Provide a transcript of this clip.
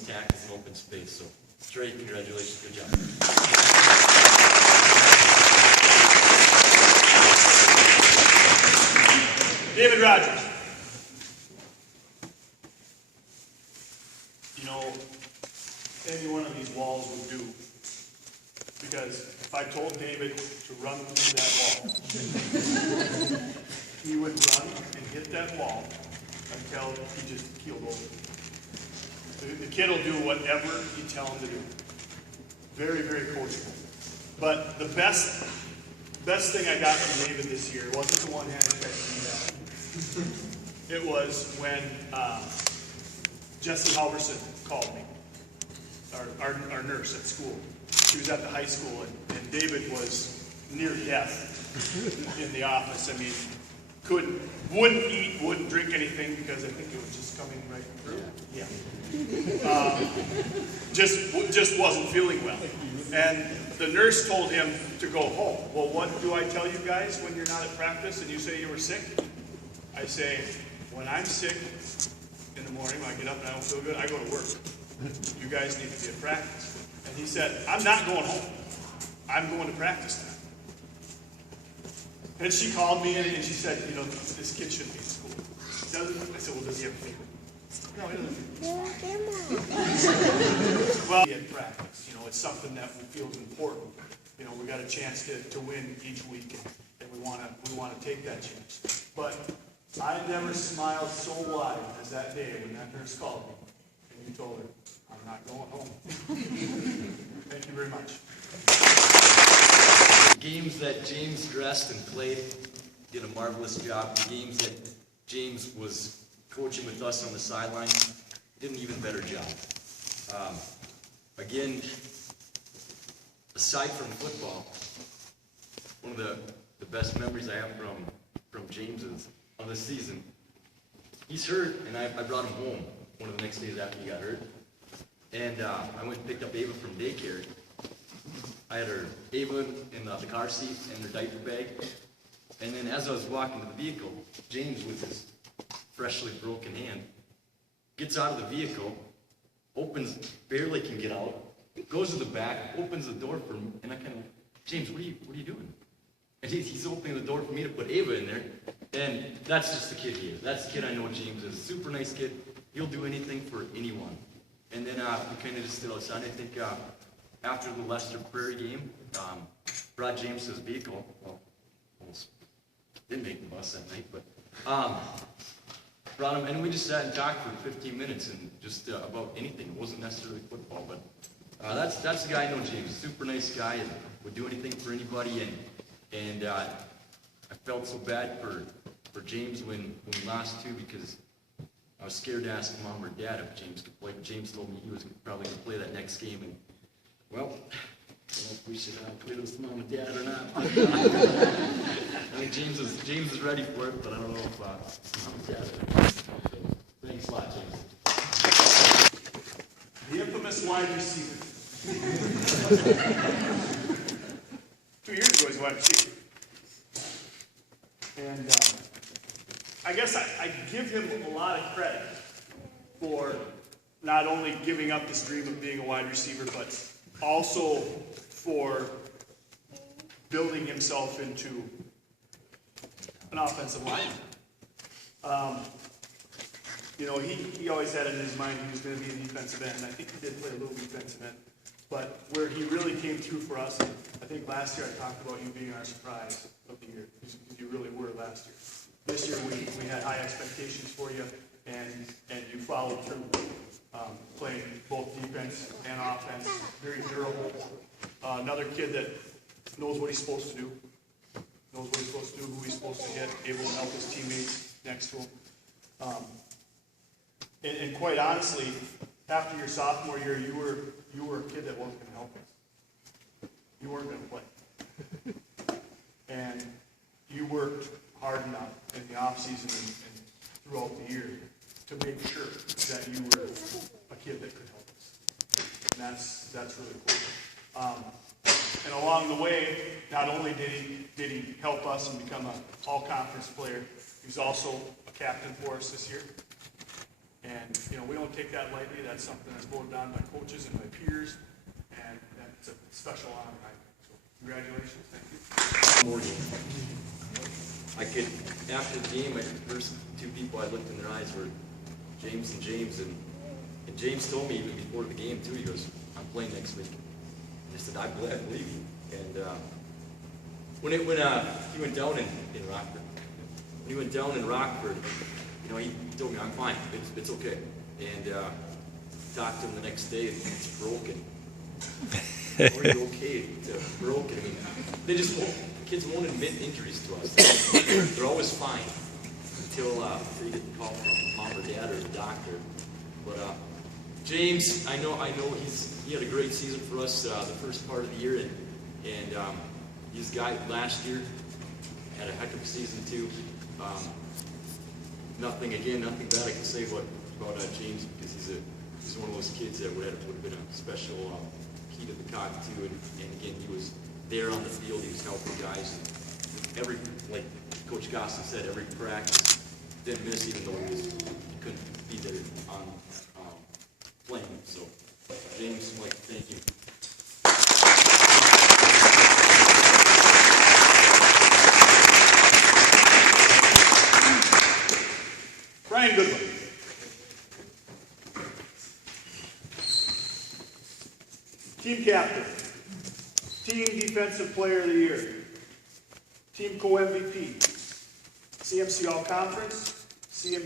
those tackles in open space. So, Trey, congratulations. Good job. David Rogers. You know, any one of these walls would do. Because if I told David to run through that wall, he would run and hit that wall until he just keeled over. The kid will do whatever you tell him to do. Very, very coachable. But the best thing I got from David this year wasn't the one-handed catch he had. It was when Jessie Halverson called me, our nurse at school. She was at the high school, and David was near death in the office. I mean, wouldn't eat, wouldn't drink anything because I think it was just coming right through. Yeah. Just wasn't feeling well. And the nurse told him to go home. Well, what do I tell you guys when you're not at practice and you say you were sick? I say, when I'm sick in the morning, when I get up and I don't feel good, I go to work. You guys need to be at practice. And he said, I'm not going home. I'm going to practice now. And she called me in and she said, you know, this kid shouldn't be in school. Doesn't? I said, well, does he have a fever? No, he doesn't. Well, he had practice. You know, it's something that we feel is important. You know, we got a chance to win each week, and we want to take that chance. But I never smiled so wide as that day when that nurse called me and you told her, I'm not going home. Thank you very much. The games that James dressed and played, did a marvelous job. The games that James was coaching with us on the sideline, did an even better job. Again, aside from football, one of the best memories I have from James is on this season. He's hurt, and I brought him home one of the next days after he got hurt. And I went and picked up Ava from daycare. I had Ava in the car seat and her diaper bag. And then as I was walking to the vehicle, James, with his freshly broken hand, gets out of the vehicle, barely can get out, goes to the back, opens the door for him, and I kind of, James, what are you doing? And he's opening the door for me to put Ava in there, and that's just the kid he is. That's the kid I know James is. Super nice kid. He'll do anything for anyone. And then we kind of just stood outside. I think after the Leicester Prairie game, brought James to his vehicle. Well, almost didn't make the bus that night, but brought him, and we just sat and talked for 15 minutes and just about anything. It wasn't necessarily football, but that's the guy I know, James. Super nice guy, and would do anything for anybody. And I felt so bad for James when we lost too, because I was scared to ask Mom or Dad if James could play, but James told me he was probably going to play that next game, and, well, I don't know if we should play with Mom and Dad or not. I think James is ready for it, but I don't know if Mom and Dad are. So, thanks a lot, James. The infamous wide receiver. 2 years ago, he's a wide receiver. And I guess I give him a lot of credit for not only giving up this dream of being a wide receiver, but also for building himself into an offensive lineman. You know, he always had in his mind he was going to be a defensive end, and I think he did play a little defensive end. But where he really came through for us, I think last year I talked about you being our surprise of the year, because you really were last year. This year we had high expectations for you, and you followed through, playing both defense and offense, very durable. Another kid that knows what he's supposed to do, who he's supposed to hit, able to help his teammates next to him. And quite honestly, after your sophomore year, you were a kid that wasn't going to help us. You weren't going to play. And you worked hard enough in the offseason and throughout the year to make sure that you were a kid that could help us. And that's really cool. And along the way, not only did he help us and become an all-conference player, he was also a captain for us this year. And, we don't take that lightly. That's something that's voted on by coaches and by peers, and that's a special honor. So congratulations, thank you. Morgan. After the game, the first two people I looked in their eyes were James, and James told me even before the game too, he goes, I'm playing next week. And I said, I believe you. And when he went down in Rockford, he told me, I'm fine, it's okay. And talked to him the next day, and it's broken. Are you okay? It's broken. I mean, kids won't admit injuries to us. They're always fine until you get the call from mom or dad or the doctor. But James, I know he had a great season for us the first part of the year, and he's a guy last year had a heck of a season too. Nothing bad I can say about James, because he's one of those kids that would have been a special key to the cog too. And again, he was there on the field. He was helping guys. And like Coach Gossen said, every practice didn't miss, even though he couldn't be there on playing. So James, Mike, thank you. Brian Goodwin. Team captain. Team defensive player of the year. Team co-MVP. CMC All-Conference.